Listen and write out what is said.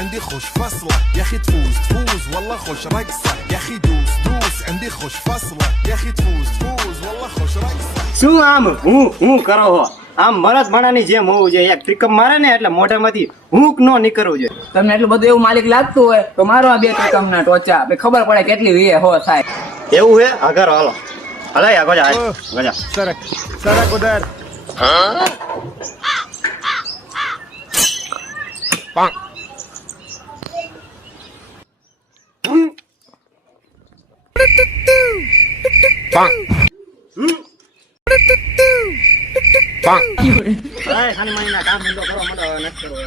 عندي خوش فصلة يا اخي تفوز والله خوش رقصة يا اخي دوس عندي خوش فصلة يا اخي تفوز والله خوش رقصة. શું આમ હું કરો હો? આમ મરદ માણાની જેમ હોવું જોઈએ. એક ત્રિકમ મારે ને એટલે મોઢામાંથી હુંક નો નીકળવું જોઈએ. તમને એટલું બધું એવું માલિક લાગતું હોય તો મારો આ 2 ત્રિકમ ના ટોચા આપણે ખબર પડે કેટલી વીએ હો થાય. એવું હે? આગળ હાલો હલાય આગળ જા ગજા सरक उधर. ખાલી મહિના કામ ધંધો કરો મને નથી કરવો.